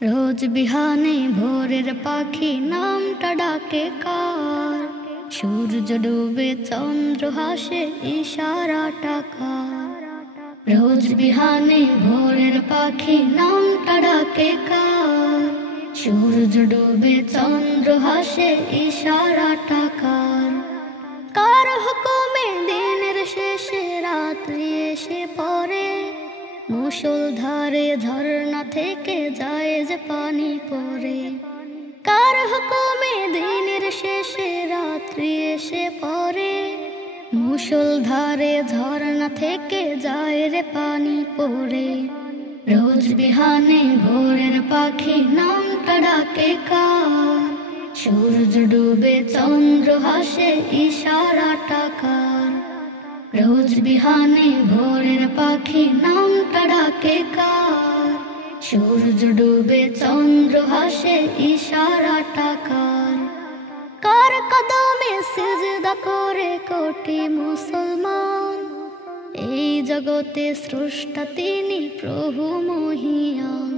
রোজ বিহানে ভোরের পাখি নামটা ডাকে কার, সূর্য ডুবে চন্দ্র হাসে ইশারাটা কার। রোজ বিহানে ভোরের পাখি নামটা ডাকে কার, সূর্য ডুবে চন্দ্র হাসে ইশারাটা কার। কার হুকুমে দিনের শেষে রাত্রি এসে পড়ে, মুষলধারে ঝর্ণা থেকে যায় যে পানি পড়ে। কার হুকুমে দিনের শেষে রাত্রি এসে পড়ে, মুষলধারে ঝর্ণা থেকে যায় রে পানি পড়ে। রোজ বিহানে ভোরের পাখি নামটা ডাকে কার, সূর্য ডুবে চন্দ্র হাসে ইশারাটা কার। রোজ বিহানে ভোরের পাখি নামটা ডাকে কার, সূর্য ডুবে চন্দ্র হাসে ইশারাটা কার। কার কদমে সিজদা করে কোটি মুসলমান, এই জগতে স্রষ্টা তিনি প্রভু মহিয়ান।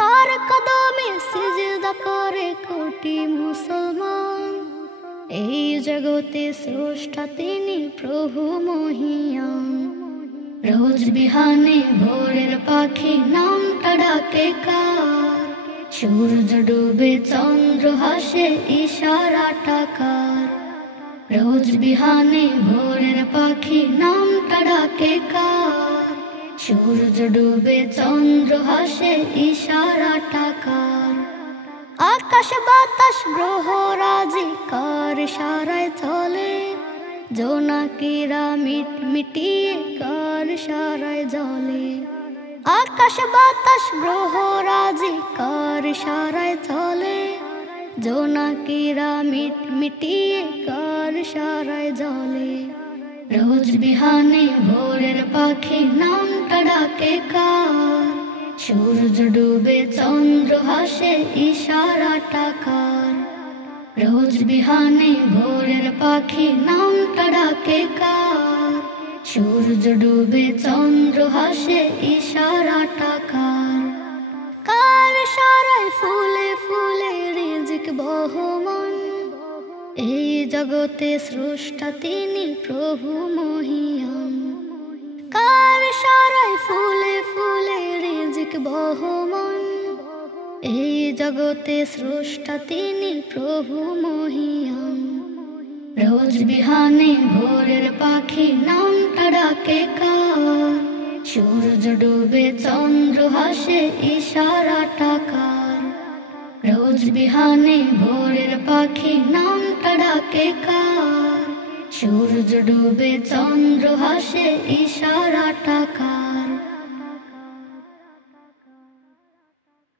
কার কদমে সিজদা করে কোটি মুসলমান, এই জগতে স্রষ্টা তিনি প্রভু মহিয়ান। রোজ বিহানে ভোরের পাখি নামটা ডাকে কার, সূর্য ডুবে চন্দ্র হাসে ইশারাটা কার। রোজ বিহানে ভোরের পাখি নামটা ডাকে কার, সূর্য ডুবে চন্দ্র হাসে ইশারাটা কার। আকাশ বাতাস গ্রহ রাজি কার ইশারায় চলে, জোনাকিরা মিটিয়ে কার ইশারায় জ্বলে। আকাশ বাতাস গ্রহ রাজি কার ইশারায় চলে, জোনাকিরা মিটিয়ে কার ইশারায় জ্বলে। রোজ বিহানে ভোরের পাখি নামটা ডাকে কার, সূর্য ডুবে চন্দ্র হাসে ইশারাটা কার। রোজ বিহানে ভোরের পাখি নামটা ডাকে কার, সূর্য ডুবে চন্দ্র হাসে ইশারাটা কার। কার ইশারায় ফুলে ফুলে রিজিক বহমান, এই জগতে স্রষ্টা তিনি প্রভু মহিয়ান। কার ইশারায় ফুলে ফুলে রিজিক বহমান, এই জগতে স্রষ্টা তিনি প্রভু মহিয়ান। রোজ বিহানে ভোরের পাখি নামটা ডাকে কার, সূর্য ডুবে চন্দ্র হাসে ইশারাটা কার। রোজ বিহানে ভোরের পাখি নামটা ডাকে কার, সূর্য ডুবে চন্দ্র হাসে ইশারাটা কার।